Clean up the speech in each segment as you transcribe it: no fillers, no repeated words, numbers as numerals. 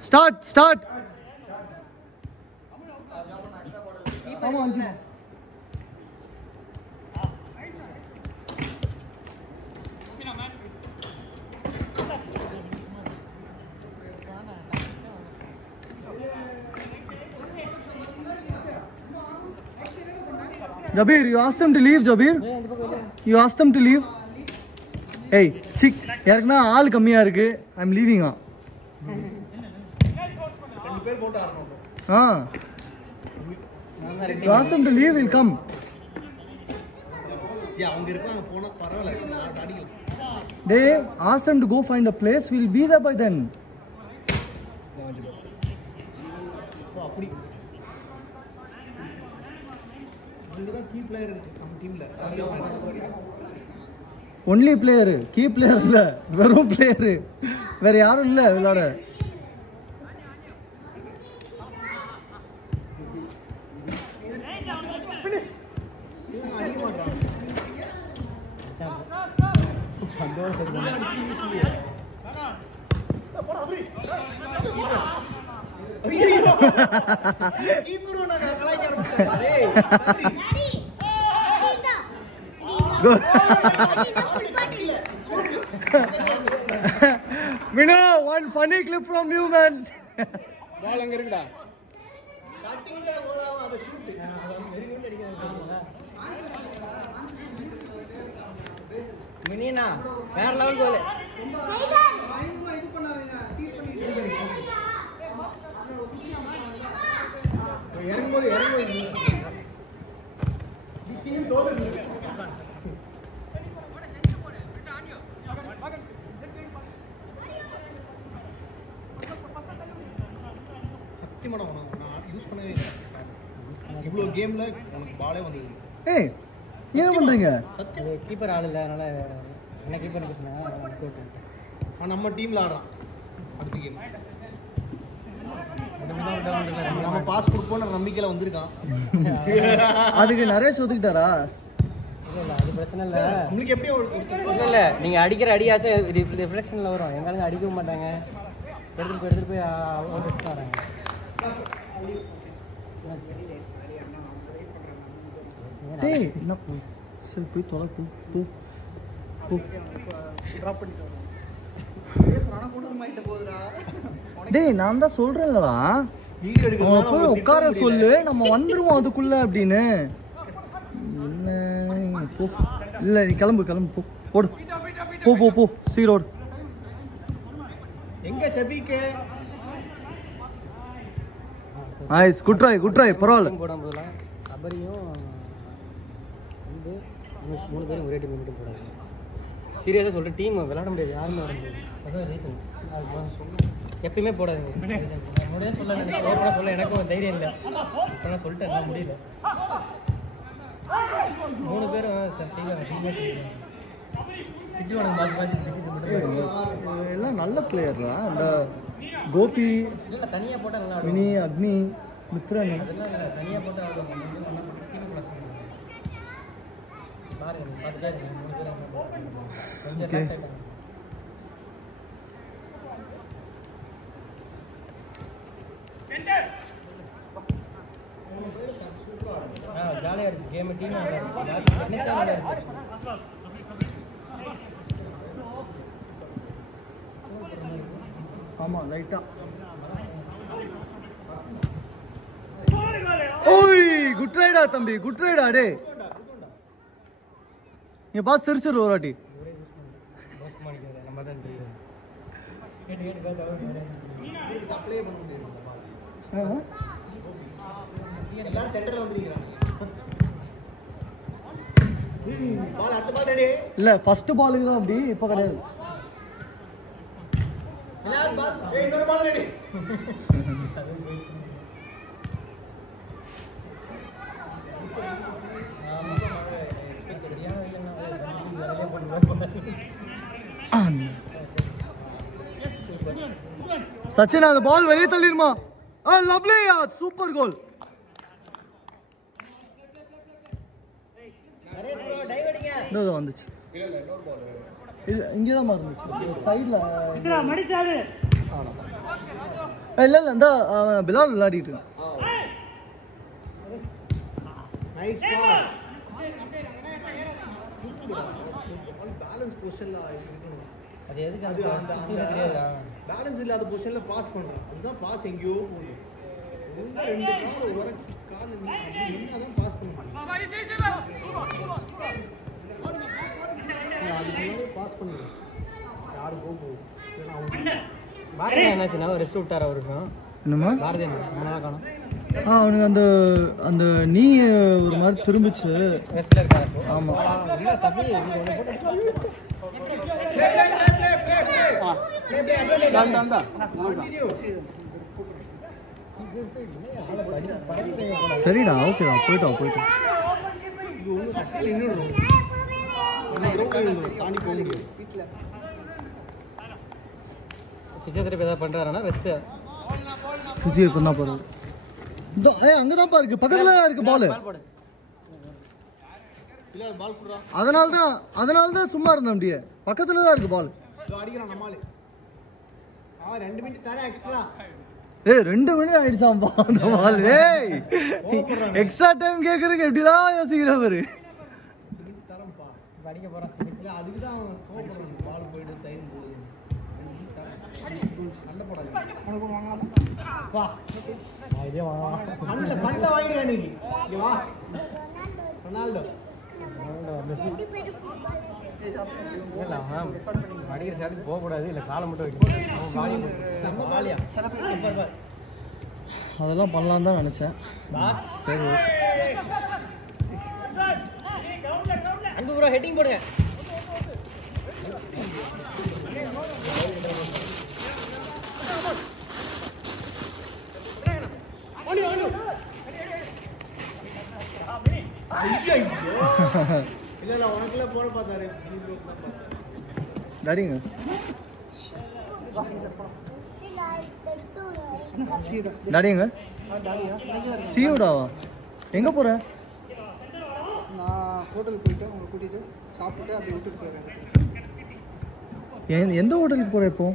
Start. Come on, Jim. Jabir, you asked them to leave, Jabir. You asked them to leave. Hey, chick, யாருக்குனா ஆள் கம்மியா இருக்கு. I'm leaving. You asked them to leave, will come. They asked them to go find a place. We'll be there by then. Only player, key player இல்ல, வெறும் player. வேற யாரும் இல்ல விளையாட. Mino, one funny clip from you, man. Ball எங்க இருக்குடா? கட்டிங்ல ஓடாம அத ஷூட். மினினா வேற லெவல் கோல். இது பண்ணாதீங்க. டீச் பண்ணிட்டு. இறங்கும்போது. டீம் தோல்வி. இவ்வளவு கேம்ல உங்களுக்கு பாலே வந்தது. ஏய் என்ன பண்றீங்க? கீப்பர் ஆள் இல்ல, அதனால என்ன கீப்பர் நிக்கணும். நம்ம டீம்ல ஆடுறான் அடுத்த கேம். நம்ம பாஸ் கொடுப்போம்னு நம்பிக்கையில வந்திருக்கான். அதுக்கு நரேஷ் ஒதுக்கிட்டாரா? இல்ல அது பிரச்சனை இல்ல. உங்களுக்கு எப்படி இல்ல நீங்க அடிக்கிற அடியாச்சும் ரிஃப்ளெக்ஷன்ல வரும். எங்களுக்கு அடிக்கவும் மாட்டாங்க. எடுத்துட்டு போய் அவுட் எடுத்து வராங்க. டேய் என்ன சரி போய் தொலை போ டிராப் பண்ணிட்டு பேசுறானா கொண்டு மைட்ட போகுதுடா. டேய் நான் தான் சொல்றேன்லடா வீடியோ எடுக்கறதுனால போய் உட்கார சொல்லு, நம்ம வந்துருவோம் அதுக்குள்ள அப்படினு. என்ன போ இல்ல நீ கிளம்பு போ ஓடு போ சீரோடு. எங்க ஷபீக்? நைஸ் குட் ட்ரை பரவாயில்லை. போடும்போது சபரியும் வந்து மூணு பேரும் ஒரே டீம் மட்டும் போடாது. சீரியஸாக சொல்கிறேன், டீம் விளையாட முடியாது, யாருமே விளையாட முடியாது. அதான் ரீசன். அது எப்பயுமே போடாதுங்க. முன்னாடியே சொல்ல எனக்கும் தைரியம் இல்லை. இப்போ நான் சொல்லிட்டேன், என்னால் முடியல. மூணு பேரும் செய்வாங்க. எல்லாம் நல்ல பிளேயர் தான். அந்த கோபி தனியாக போட்டால் நல்லா, மினி அக்னி மித்ரன் தனியாக போட்டால் பாருங்க பார்த்துட்டே இருக்கேன். மூணு பேரும் கொஞ்சம் ஜாலியாக இருந்துச்சு கேம். டீம் ஆமாம் லைட்டா. ஓய் குட் ரைடா தம்பி, குட் ரைடா. டே நீ பாஸ் தெரிச்சிரு ஒரு வாட்டி. இல்ல ஃபர்ஸ்ட் பாலுக்கு தான் அப்படி, இப்ப கிடையாது. சச்சின் அந்த பால் வெளியே தள்ளிருமா? லவ்லி, சூப்பர் கோல். வந்துச்சு இல்ல இங்கதான் இருந்துச்சு சைட்ல. இல்ல இல்ல இந்த பிலால் விளையாடிட்டு இருக்கான். Nice pass. பேலன்ஸ் பொசிஷன்ல இருக்கணும். அது எதுக்கு அது தெரியாதா? பேலன்ஸ் இல்லாத பொசிஷன்ல பாஸ் பண்றான். அதுதான் பாஸ் எங்கயோ போகுது. ரெண்டு கால் ஒரு கால் என்னதான் பாஸ் பண்ணுவாங்க. அதுக்கு பாஸ் பண்ணுங்க. யாரு போகுது? ஏன்னா அவங்க பாரதியா என்னாச்சுன்னா ரெஸ்ட் விட்டார் அவருக்கு. என்னமா பாரதியா நல்லா காணும். அவனுக்கு அந்த அந்த நீ ஒரு மாதிரி திரும்பிச்சு ரெஸ்ட்ல இருக்காரு. ஆமா இல்ல தம்பி நீங்க ஒண்ணு போட்டு சரிடா ஓகேடா போயிட்டோம் போயிட்டோம். ஏதாவது பண்றாருன்னா ரெஸ்ட் விஜய் பண்ணா போறது. அங்கதான் இருக்கு பக்கத்துல தான் இருக்கு பால். அதனாலதான் சும்மா இருந்தேன் அப்படியே பக்கத்துல தான் இருக்கு பால். ஏய் 2 மினிட் ஆயிடுச்சாம் அந்த பால். ஏய் எக்ஸ்ட்ரா டைம் கேக்குறதுக்கு எப்படிலாம் யோசிக்கிறவரு. அடிக்க போறான். அதுக்கு தான் பால் போயிட்டு டைம் போகுது. நல்ல போடாது. உனக்கு வாங்கலாம். வா. ஐடியா வாங்கலாம். கண்ணல வாங்கிடுறேன் நீ. இங்க வா. ரொனால்டோ. இல்ல அடிக்கிற சாட்டுக்கு போக கூடாது. இல்ல காலை மட்டும் வைக்கணும். அதெல்லாம் பண்ணலாம் தான் நினைச்சேன். சரி அங்க ப்ரோ ஹெட்டிங் போடுங்க. இல்ல உனக்குள்ள போட பார்த்தாரு. டாடிங்க டாடிங்க சீவுடாவா எங்க போற? நான் ஹோட்டல் போயிட்டு உங்களை கூட்டிட்டு சாப்பிட்டு அப்படியே விட்டுட்டு போயிடுறேன். எந்த ஹோட்டலுக்கு போற இப்போ?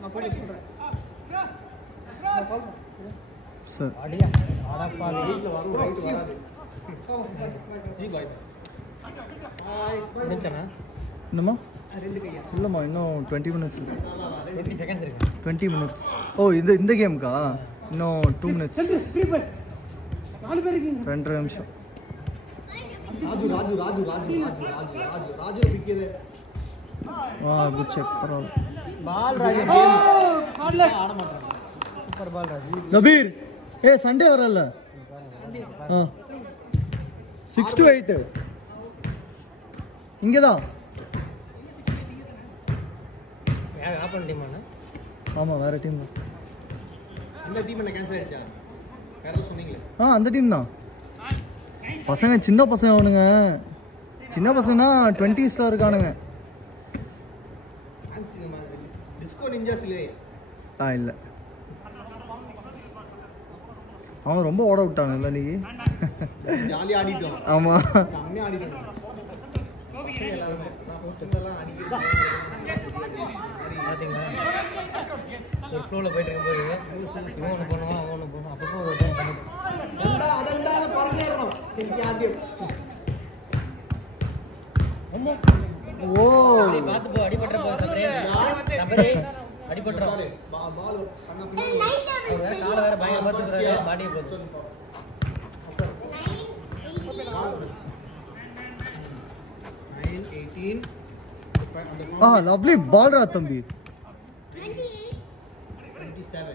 நான் போயிட்டு சொல்றேன். சார் அடியா அடப்பா வீட்ல வரும் ரைட் வராது. ஜி பாய் ஹாய் நிச்சனா என்னமா? ரெண்டு கையா இல்லம்மா இன்னும் 20 மினிட்ஸ் இருக்கு. 20 செகண்ட்ஸ் இருக்கு. 20 மினிட்ஸ். ஓ இந்த கேமுக்கா இன்னும் 2 மினிட்ஸ். 4 பேர் இருக்கீங்க. 2 நிமிஷம். ராஜு பிக்கது. குட் செக் பரவாயில்ல. பால் ராஜு கேம் ஆடல ஆட மாட்டாங்க. சூப்பர் பால் ராஜு. கபீர் சண்டே வரல. 6 to 8 இங்கதான். யார் ஆப்பன் டீம் ஆனா? ஆமா வேற டீம் தான். இந்த டீம் என்ன கேன்சல் ஆயிடுச்சா? வேற சொன்னீங்களே. அந்த டீம் தான். பசங்க சின்ன பசங்க அவனுங்க. சின்ன பசங்கன்னா 20ஸ்ல இருக்கானுங்க. டிஸ்கோ நிஞ்சாஸ் இல்லையே. இல்ல அவன் ரொம்ப ஓட விட்டானுல்ல நீ. ஜாலி ஆடிட்டோம். ஆமா செம்மையா ஆடிட்டோம். எல்லாரும் நான் ஹோட்டல்லாம் அடிக்கிறேன். பாத்தீங்களா ஒரு ஃப்ளோல போயிட்டு இருக்கும்போது இவன் ஒன்று பண்ணுவான் அவன் ஒன்று பண்ணுவான். அப்பப்போ ஒரு டைம் பண்ணிட்டு அதெல்லாம் பறந்துடணும். ஆദ്യം ஓ பார்த்து போ அடிபட்ற போ சபரே அடிபட்றோம். பால் பண்ண பின்னாடி கால வேற பயங்கர பார்த்துறாரு. பாடியை போடு. லவ்லி பால்ரா தம்பி. 27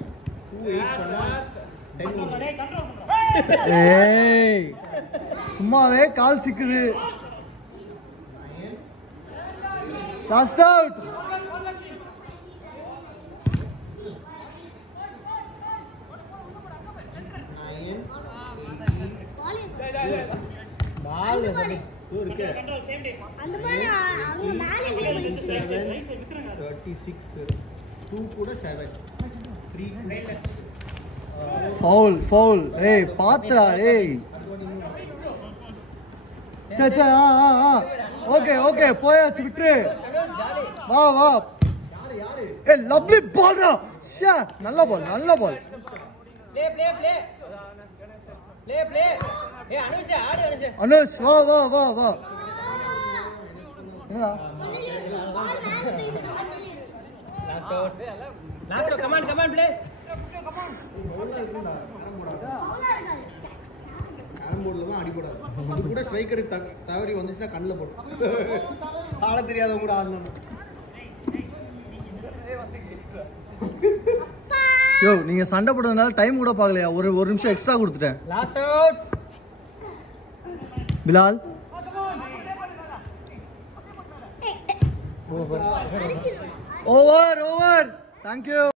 ஏய் சும்மாவே கால் சிக்குது. Last out. பால் இருக்கு அந்த பால் அங்க மேல இருக்கு. 36 2 கூட 7 3 ஃபவுல் ஏய் பாத்ரா ஏய் சே ஓகே போயாச்சு விட்டு வா யாரு ஏ லவ்லி பால்ரா ஷே நல்ல ball play play play play play ஏய் அனுஷ் ஆடு அனுஷ் அனுஷ் வா என்னடா லாஸ்ட் கமான் ப்ளே கேரம் போர்டில் தான் அடிபடாது அது கூட ஸ்ட்ரைக்கர் தவறி வந்துச்சுன்னா கண்ணில் போடும் ஆள தெரியாதவங்க கூட ஆடணும் யோ நீங்க சண்டை போடுறதுனால டைம் கூட பார்க்கலையா ஒரு நிமிஷம் எக்ஸ்ட்ரா கொடுத்துட்டேன் last out Bilal over thank you